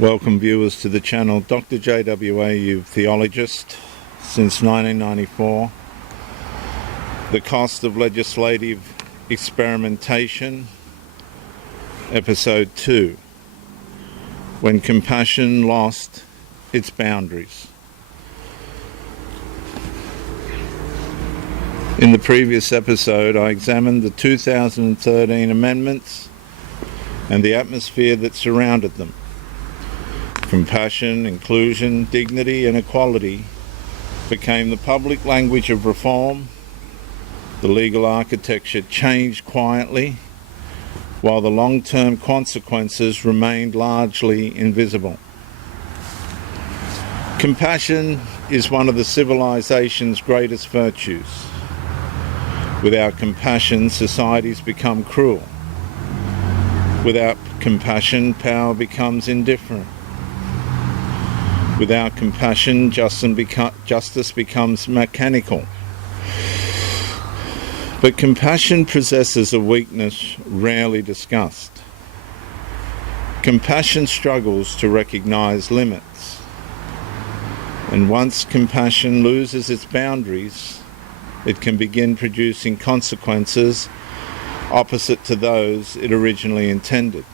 Welcome viewers to the channel. Dr. JWA, theologist since 1994. The cost of legislative experimentation, episode 2, when compassion lost its boundaries. In the previous episode, I examined the 2013 amendments and the atmosphere that surrounded them. Compassion, inclusion, dignity and equality became the public language of reform. The legal architecture changed quietly, while the long-term consequences remained largely invisible. Compassion is one of the civilization's greatest virtues. Without compassion, societies become cruel. Without compassion, power becomes indifferent. Without compassion, justice becomes mechanical. But compassion possesses a weakness rarely discussed. Compassion struggles to recognize limits. And once compassion loses its boundaries, it can begin producing consequences opposite to those it originally intended.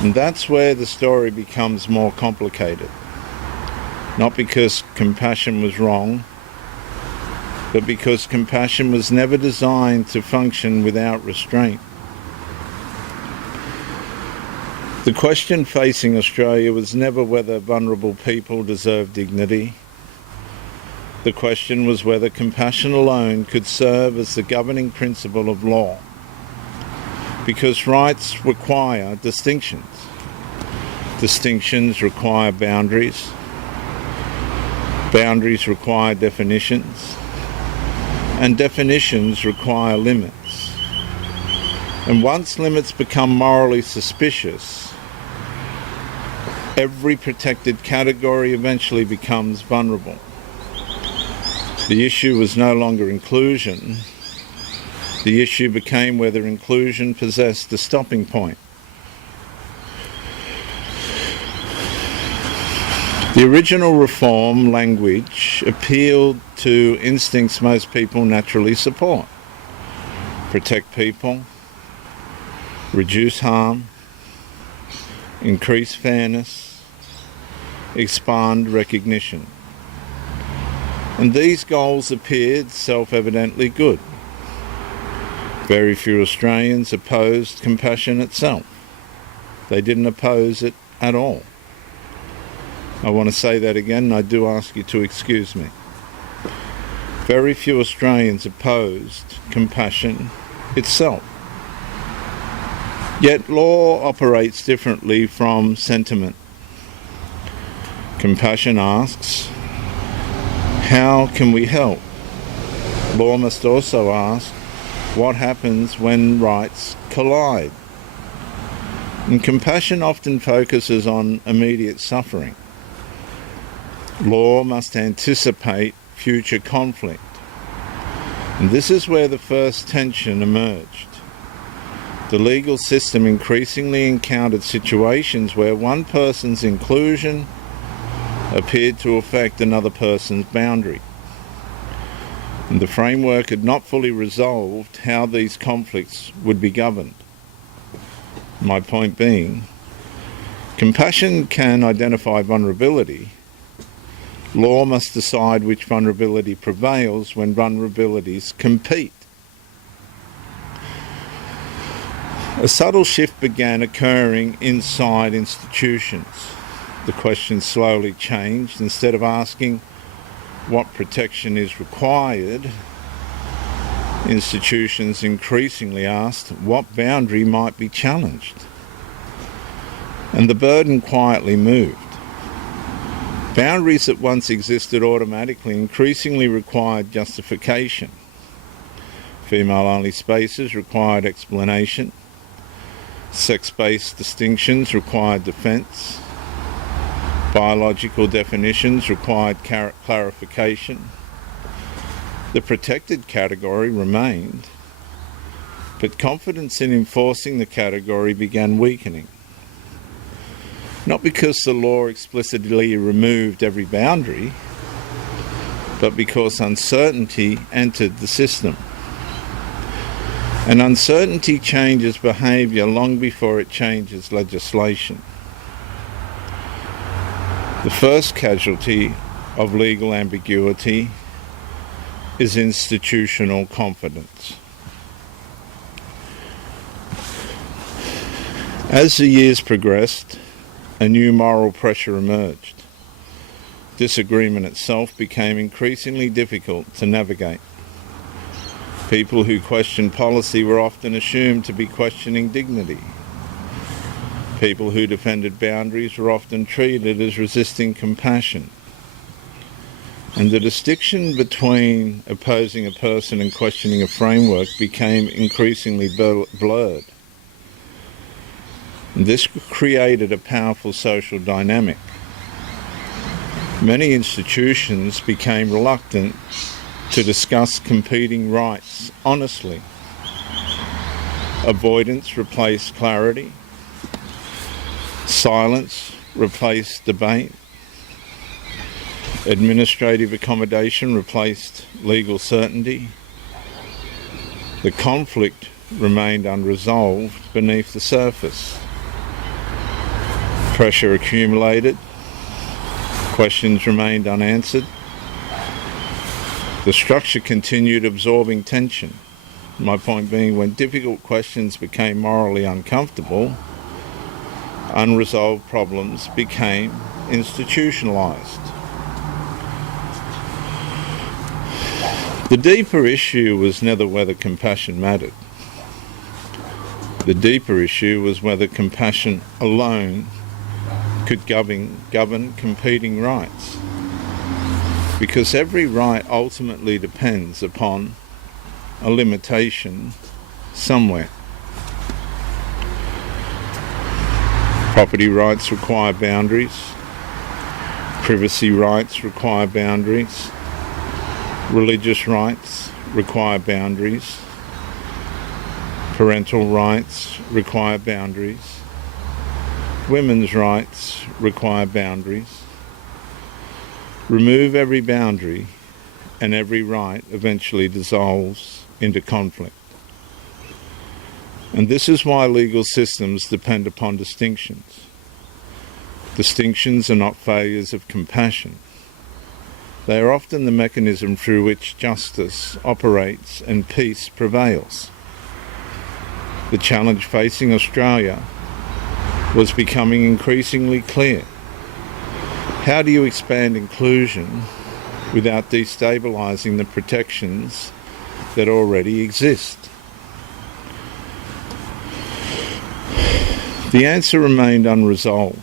And that's where the story becomes more complicated. Not because compassion was wrong, but because compassion was never designed to function without restraint. The question facing Australia was never whether vulnerable people deserve dignity. The question was whether compassion alone could serve as the governing principle of law. Because rights require distinctions. Distinctions require boundaries. Boundaries require definitions. And definitions require limits. And once limits become morally suspicious, every protected category eventually becomes vulnerable. The issue was no longer inclusion. The issue became whether inclusion possessed a stopping point. The original reform language appealed to instincts most people naturally support. Protect people, reduce harm, increase fairness, expand recognition. And these goals appeared self-evidently good. Very few Australians opposed compassion itself. They didn't oppose it at all. I want to say that again, and I do ask you to excuse me. Very few Australians opposed compassion itself. Yet law operates differently from sentiment. Compassion asks, how can we help? Law must also ask, what happens when rights collide? And compassion often focuses on immediate suffering. Law must anticipate future conflict. And this is where the first tension emerged. The legal system increasingly encountered situations where one person's inclusion appeared to affect another person's boundary. And the framework had not fully resolved how these conflicts would be governed. My point being, compassion can identify vulnerability. Law must decide which vulnerability prevails when vulnerabilities compete. A subtle shift began occurring inside institutions. The question slowly changed. Instead of asking what protection is required, institutions increasingly asked what boundary might be challenged. And the burden quietly moved. Boundaries that once existed automatically increasingly required justification. Female-only spaces required explanation. Sex-based distinctions required defence. Biological definitions required clarification. The protected category remained, but confidence in enforcing the category began weakening. Not because the law explicitly removed every boundary, but because uncertainty entered the system. And uncertainty changes behaviour long before it changes legislation. The first casualty of legal ambiguity is institutional confidence. As the years progressed, a new moral pressure emerged. Disagreement itself became increasingly difficult to navigate. People who questioned policy were often assumed to be questioning dignity. People who defended boundaries were often treated as resisting compassion. And the distinction between opposing a person and questioning a framework became increasingly blurred. And this created a powerful social dynamic. Many institutions became reluctant to discuss competing rights honestly. Avoidance replaced clarity. Silence replaced debate. Administrative accommodation replaced legal certainty. The conflict remained unresolved beneath the surface. Pressure accumulated. Questions remained unanswered. The structure continued absorbing tension. My point being, when difficult questions became morally uncomfortable, unresolved problems became institutionalised. The deeper issue was never whether compassion mattered. The deeper issue was whether compassion alone could govern competing rights. Because every right ultimately depends upon a limitation somewhere. Property rights require boundaries. Privacy rights require boundaries. Religious rights require boundaries. Parental rights require boundaries. Women's rights require boundaries. Remove every boundary and every right eventually dissolves into conflict. And this is why legal systems depend upon distinctions. Distinctions are not failures of compassion. They are often the mechanism through which justice operates and peace prevails. The challenge facing Australia was becoming increasingly clear. How do you expand inclusion without destabilising the protections that already exist? The answer remained unresolved.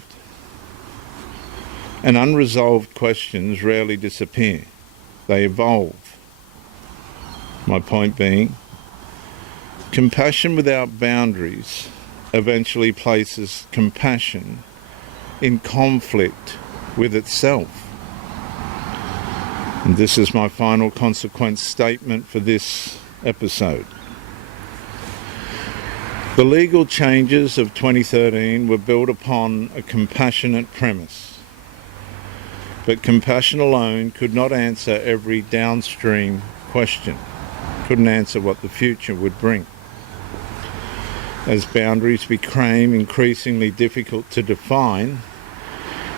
And unresolved questions rarely disappear. They evolve. My point being, compassion without boundaries eventually places compassion in conflict with itself. And this is my final consequence statement for this episode. The legal changes of 2013 were built upon a compassionate premise. But compassion alone could not answer every downstream question, couldn't answer what the future would bring. As boundaries became increasingly difficult to define,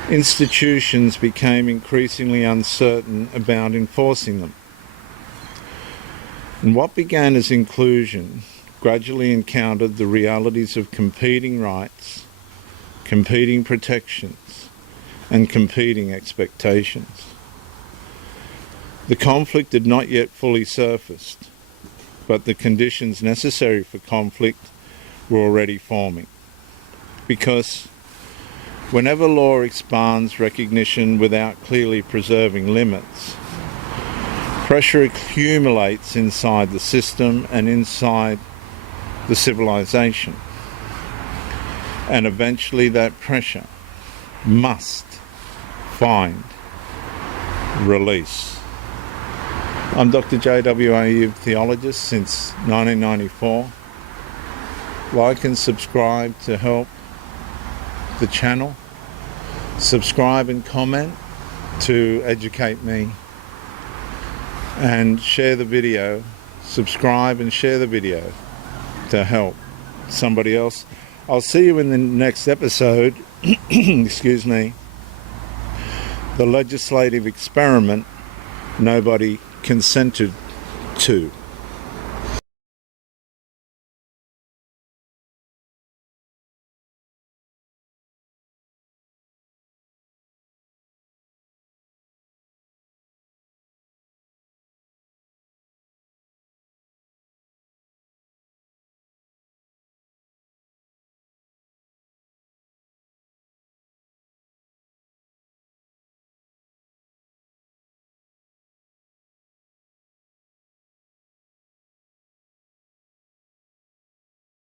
institutions became increasingly uncertain about enforcing them. And what began as inclusion gradually encountered the realities of competing rights, competing protections, and competing expectations. The conflict had not yet fully surfaced, but the conditions necessary for conflict were already forming. Because whenever law expands recognition without clearly preserving limits, pressure accumulates inside the system and inside the civilization. And eventually that pressure must find release. I'm Dr. J.W.A., theologist since 1994. Like and subscribe to help the channel subscribe and comment to educate me, and share the video. Subscribe and share the video to help somebody else. I'll see you in the next episode. Excuse me. The legislative experiment nobody consented to.